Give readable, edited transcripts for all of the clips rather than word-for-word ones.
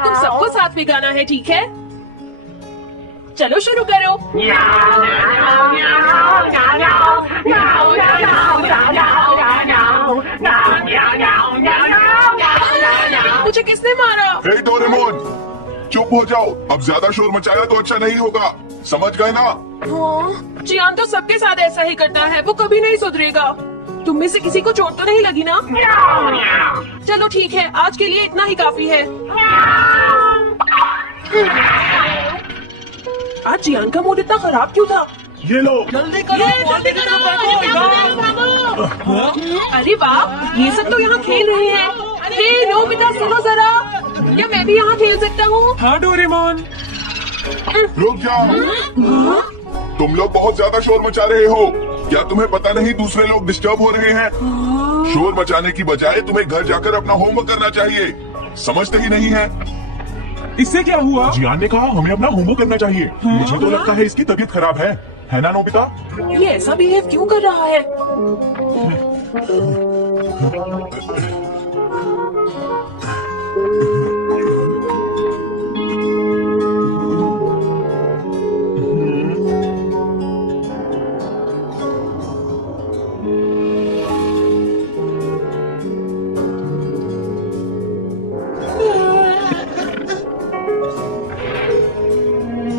अब तुम सबको साथ में गाना है, ठीक है? चलो शुरू करो। मुझे किसने मारा? हे डोरेमोन, चुप हो जाओ। अब ज्यादा शोर मचाया तो अच्छा नहीं होगा, समझ गए ना? हाँ, जियान तो सबके साथ ऐसा ही करता है, वो कभी नहीं सुधरेगा। तुम में से किसी को चोट तो नहीं लगी ना? चलो ठीक है, आज के लिए इतना ही काफी है। आज जियान का मूड इतना खराब क्यों था? ये लो। जल्दी करो, जल्दी करो, अरे वाह, ये सब तो यहाँ खेल रहे हैं। हे नोबिता, सुनो जरा, क्या मैं भी यहाँ खेल सकता हूँ? हाँ डोरेमोन। रुक जाओ, तुम लोग बहुत ज्यादा शोर मचा रहे हो। क्या तुम्हें पता नहीं दूसरे लोग डिस्टर्ब हो रहे हैं? शोर मचाने की बजाय तुम्हें घर जाकर अपना होमवर्क करना चाहिए। समझते ही नहीं है? इससे क्या हुआ? जियान ने कहा हमें अपना होमवर्क करना चाहिए। मुझे तो लगता है इसकी तबीयत खराब है ना नोबिता? ये ऐसा बिहेव क्यों कर रहा है?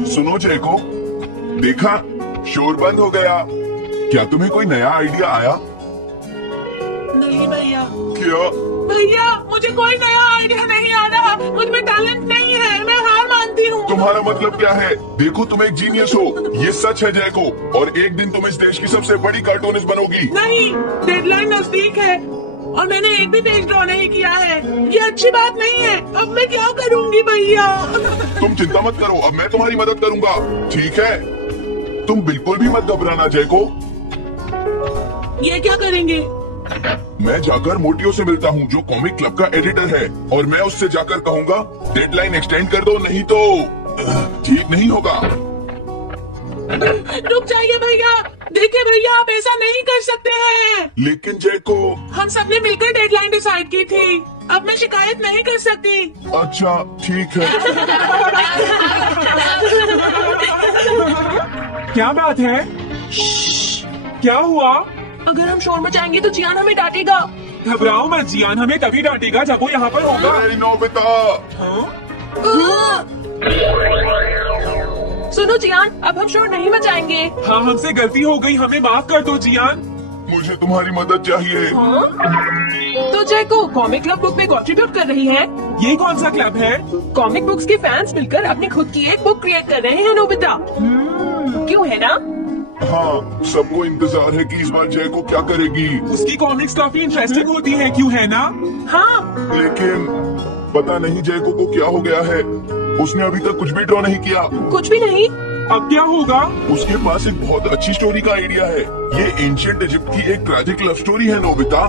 सुनो जयको, देखा, शोर बंद हो गया। क्या तुम्हें कोई नया आइडिया आया? नहीं भैया। क्या? भैया, मुझे कोई नया आइडिया नहीं आ रहा। मुझ में टैलेंट नहीं है, मैं हार मानती हूँ। तुम्हारा मतलब क्या है? देखो, तुम एक जीनियस हो, ये सच है जयको। और एक दिन तुम इस देश की सबसे बड़ी कार्टूनिस्ट बनोगी। नहीं, डेडलाइन नजदीक है और मैंने एक भी पेज ड्रॉ नहीं किया है। ये अच्छी बात नहीं है। अब मैं क्या करूँगी भैया? तुम चिंता मत करो, अब मैं तुम्हारी मदद करूंगा, ठीक है? तुम बिल्कुल भी मत घबराना जयको। ये क्या करेंगे? मैं जाकर मोटियो से मिलता हूँ, जो कॉमिक क्लब का एडिटर है, और मैं उससे जाकर कहूँगा डेडलाइन एक्सटेंड कर दो, नहीं तो ठीक नहीं होगा। रुक जाइए भैया। देखिए भैया, आप ऐसा नहीं कर सकते हैं। लेकिन जयको। हम सबने मिलकर डेडलाइन डिसाइड की थी। अब मैं शिकायत नहीं कर सकती। अच्छा ठीक है। क्या बात है? क्या हुआ? अगर हम शोर मचाएंगे तो जियान हमें डांटेगा। घबराओ मत, जियान हमें तभी डांटेगा जब वो यहाँ पर होगा। नहीं नोबिता। सुनो जियान, अब हम शोर नहीं मचाएंगे। हाँ, हमसे गलती हो गई, हमें माफ कर दो जियान। मुझे तुम्हारी मदद चाहिए। हाँ? तो जयको कॉमिक क्लब बुक में कंट्रीब्यूट कर रही है। ये कौन सा क्लब है? कॉमिक बुक्स के फैंस मिलकर अपनी खुद की एक बुक क्रिएट कर रहे हैं नोबिता। क्यों, है ना? हाँ, सबको इंतजार है कि इस बार जयको क्या करेगी। उसकी कॉमिक्स काफी इंटरेस्टिंग होती है, क्यों, है ना? हाँ। लेकिन पता नहीं जयको को क्या हो गया है। उसने अभी तक कुछ भी ड्रॉ नहीं किया। कुछ भी नहीं? अब क्या होगा? उसके पास एक बहुत अच्छी स्टोरी का आइडिया है। ये एंशिएंट इजिप्ट की एक ट्रैजिक लव स्टोरी है नोबिता।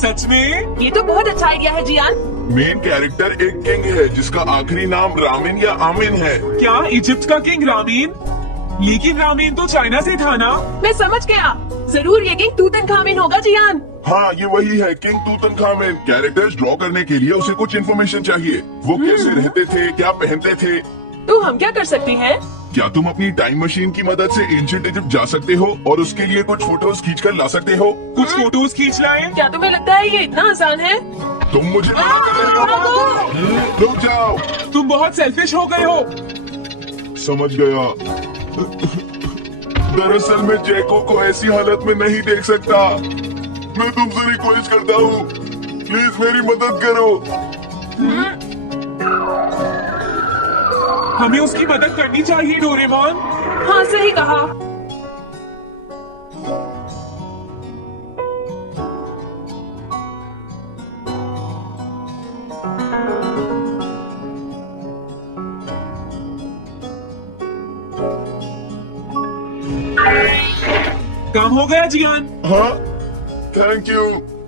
सच में? ये तो बहुत अच्छा आइडिया है जियान। मेन कैरेक्टर एक किंग है जिसका आखिरी नाम रामिन या आमिन है। क्या इजिप्ट का किंग रामीन? लेकिन रामीन तो चाइना से था ना? मैं समझ गया, जरूर ये किंग तूतनखामेन होगा जियान। हाँ, ये वही है, किंग तूतनखामेन। कैरेक्टर्स ड्रॉ करने के लिए उसे कुछ इन्फॉर्मेशन चाहिए। वो कैसे रहते थे, क्या पहनते थे। तो हम क्या कर सकते हैं? क्या तुम अपनी टाइम मशीन की मदद से एंशिएंट इजिप्ट जा सकते हो और उसके लिए कुछ फोटोज खींच कर ला सकते हो? कुछ फोटोज खींच लाएं? क्या तुम्हें लगता है ये इतना आसान है? तुम मुझे मना कर रहे हो। रुक जाओ। तुम बहुत सेल्फिश हो गए हो। समझ गया। दरअसल मैं जैको को ऐसी हालत में नहीं देख सकता। मैं तुमसे रिक्वेस्ट करता हूँ, प्लीज मेरी मदद करो। हमें उसकी मदद करनी चाहिए डोरेमोन। हाँ, सही कहा। काम हो गया जियान। हाँ, थैंक यू,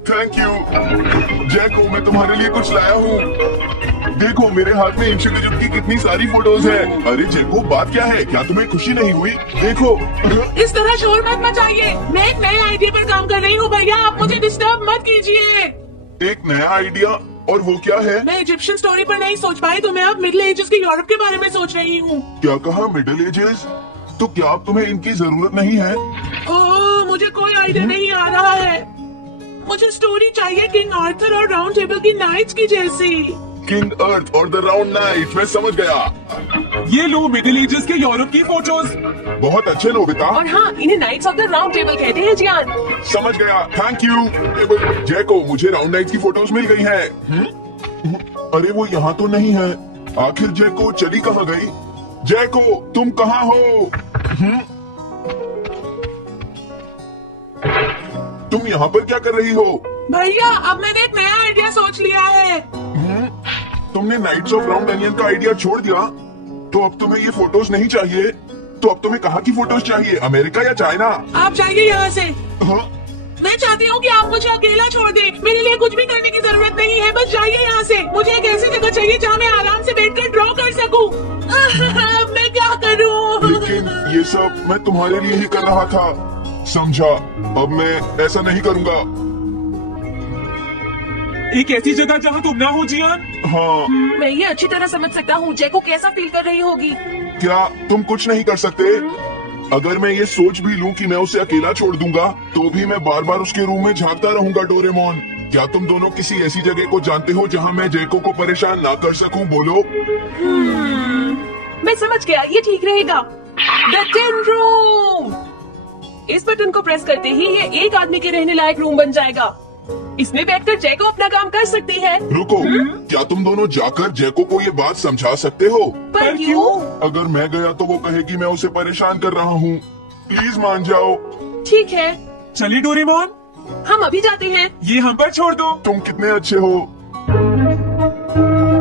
थैंक यू। जैको, मैं तुम्हारे लिए कुछ लाया हूँ। देखो, मेरे हाथ में एंशिएंट इजिप्ट की कितनी सारी फोटोज हैं। अरे जैको, बात क्या है? क्या तुम्हें खुशी नहीं हुई? देखो। इस तरह शोर मत मचाइए। मैं एक नए आइडिया पर काम कर रही हूँ भैया, आप मुझे डिस्टर्ब मत कीजिए। एक नया आइडिया? और वो क्या है? मैं इजिप्शियन स्टोरी पर नहीं सोच पाई तो मैं अब मिडिल एजेस के यूरोप के बारे में सोच रही हूँ। क्या कहा, मिडिल एजेस? तो क्या अब तुम्हें इनकी जरूरत नहीं है? ओह, मुझे कोई आइडिया नहीं आ रहा है। मुझे स्टोरी चाहिए किंग आर्थर और राउंड टेबल की नाइट्स की जैसी। किंग अर्थ और द राउंड नाइट, मैं समझ गया। ये लो मिडिल एजेस के यूरोप की फोटोज। बहुत अच्छे नोबिता। और हाँ, इन्हें knights of the round table कहते हैं जियान। समझ गया, थैंक यू। जैको, मुझे राउंड नाइट की फोटोज मिल गई हैं। अरे वो यहाँ तो नहीं है। आखिर जैको चली कहाँ गई? जैको, तुम कहाँ हो? तुम यहाँ पर क्या कर रही हो? भैया, अब मैंने एक नया आइडिया सोच लिया है। तुमने नाइट्स ऑफ राउंड अनियन का आइडिया छोड़ दिया, तो अब तुम्हें ये फोटोज नहीं चाहिए। तो अब तुम्हें कहाँ की फोटोज चाहिए, अमेरिका या चाइना? आप जाइए यहाँ से। हाँ? मैं चाहती हूँ कि आप मुझे अकेला छोड़ दें। मेरे लिए कुछ भी करने की जरूरत नहीं है, बस जाइए यहाँ से। मुझे एक ऐसी जगह चाहिए जहाँ मैं आराम से बैठकर ड्रॉ कर सकूँ। मैं क्या करूँ? लेकिन ये सब मैं तुम्हारे लिए ही कर रहा था, समझा? अब मैं ऐसा नहीं करूँगा। एक ऐसी जगह जहाँ तुम ना हो जियान। हाँ, मैं ये अच्छी तरह समझ सकता हूँ जैको कैसा फील कर रही होगी। क्या तुम कुछ नहीं कर सकते? अगर मैं ये सोच भी लूं कि मैं उसे अकेला छोड़ दूंगा, तो भी मैं बार बार उसके रूम में झांकता रहूंगा। डोरेमोन, क्या तुम दोनों किसी ऐसी जगह को जानते हो जहाँ मैं जैको को परेशान ना कर सकूं? बोलो। मैं समझ गया, ये ठीक रहेगा। The tin room. इस बटन को प्रेस करते ही ये एक आदमी के रहने लायक रूम बन जाएगा। इसमें बैठकर जैको अपना काम कर सकती है। रुको, क्या तुम दोनों जाकर जैको को ये बात समझा सकते हो? पर क्यों? अगर मैं गया तो वो कहेगी मैं उसे परेशान कर रहा हूँ। प्लीज मान जाओ। ठीक है, चलिए डोरेमोन, हम अभी जाते हैं। ये हम पर छोड़ दो। तुम कितने अच्छे हो।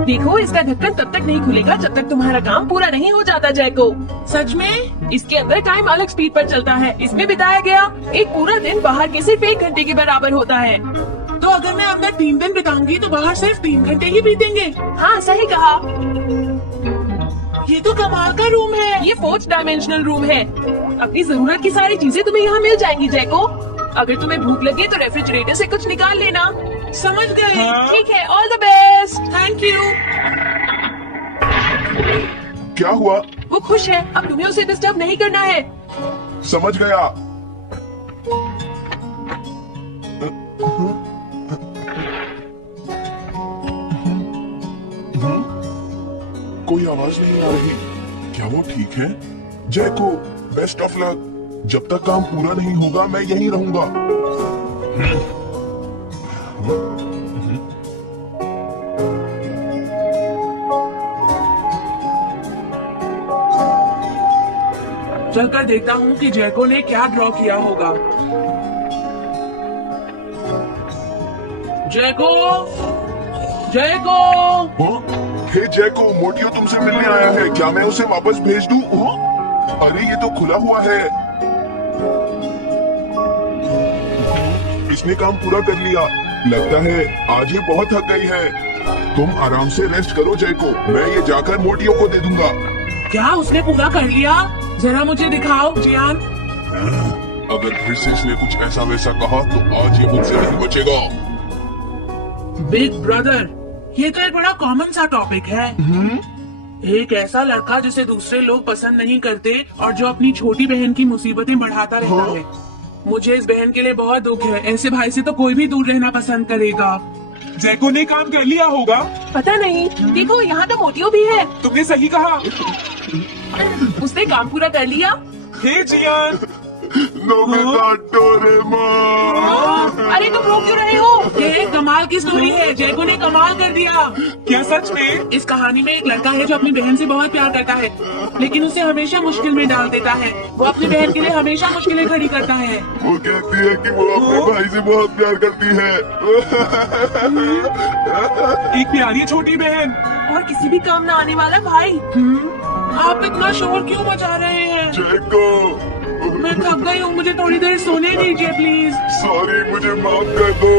देखो, इसका ढक्कन तब तक नहीं खुलेगा जब तक तुम्हारा काम पूरा नहीं हो जाता जैको। सच में? इसके अंदर टाइम अलग स्पीड पर चलता है। इसमें बिताया गया एक पूरा दिन बाहर के सिर्फ 1 घंटे के बराबर होता है। तो अगर मैं अंदर 3 दिन बिताऊंगी तो बाहर सिर्फ 3 घंटे ही बीतेंगे। हाँ, सही कहा। ये तो कमाल का रूम है। ये 4th डायमेंशनल रूम है। अपनी जरूरत की सारी चीजें तुम्हें यहाँ मिल जाएंगी जैको। अगर तुम्हें भूख लगे तो रेफ्रिजरेटर से कुछ निकाल लेना। समझ गए। हाँ? ठीक है, all the best. Thank you. क्या हुआ? वो खुश है, अब तुम्हें उसे डिस्टर्ब नहीं करना है। समझ गया। कोई आवाज नहीं आ रही। क्या वो ठीक है? जैको, बेस्ट ऑफ लक। जब तक काम पूरा नहीं होगा मैं यहीं रहूंगा। चलकर देखता हूँ कि जैको ने क्या ड्रॉ किया होगा। जैको, जैको। हाँ? हे जैको, मोटियो तुमसे मिलने आया है। क्या मैं उसे वापस भेज दूं? हाँ? अरे ये तो खुला हुआ है। इसने काम पूरा कर लिया। लगता है आज ये बहुत थक गई है। तुम आराम से रेस्ट करो जैको, मैं ये जाकर मोटियो को दे दूंगा। क्या उसने पूरा कर लिया? जरा मुझे दिखाओ जियान। अगर फिर से इसने कुछ ऐसा वैसा कहा तो आज ये मुझसे नहीं बचेगा। बिग ब्रदर, ये तो एक बड़ा कॉमन सा टॉपिक है। एक ऐसा लड़का जिसे दूसरे लोग पसंद नहीं करते और जो अपनी छोटी बहन की मुसीबतें बढ़ाता रहता हाँ। है। मुझे इस बहन के लिए बहुत दुख है। ऐसे भाई से तो कोई भी दूर रहना पसंद करेगा। जैको ने काम कर लिया होगा। पता नहीं। देखो, यहाँ तो मोटियो भी है। तुमने सही कहा। उसने काम पूरा कर लिया। हे जियान, नोबिता, डोरेमोन। अरे तुम रो क्यों रहे हो? ये एक कमाल की स्टोरी है। जैको ने कमाल कर दिया। क्या सच में? इस कहानी में एक लड़का है जो अपनी बहन से बहुत प्यार करता है, लेकिन उसे हमेशा मुश्किल में डाल देता है। वो अपनी बहन के लिए हमेशा मुश्किलें खड़ी करता है। वो कहती है कि वो अपने भाई से बहुत प्यार करती है। एक प्यारी छोटी बहन और किसी भी काम न आने वाला भाई। आप इतना शोर क्यों मचा रहे हैं? जैको, मैं थक गई हूँ, मुझे थोड़ी देर सोने दीजिए प्लीज। सॉरी, मुझे माफ कर दो।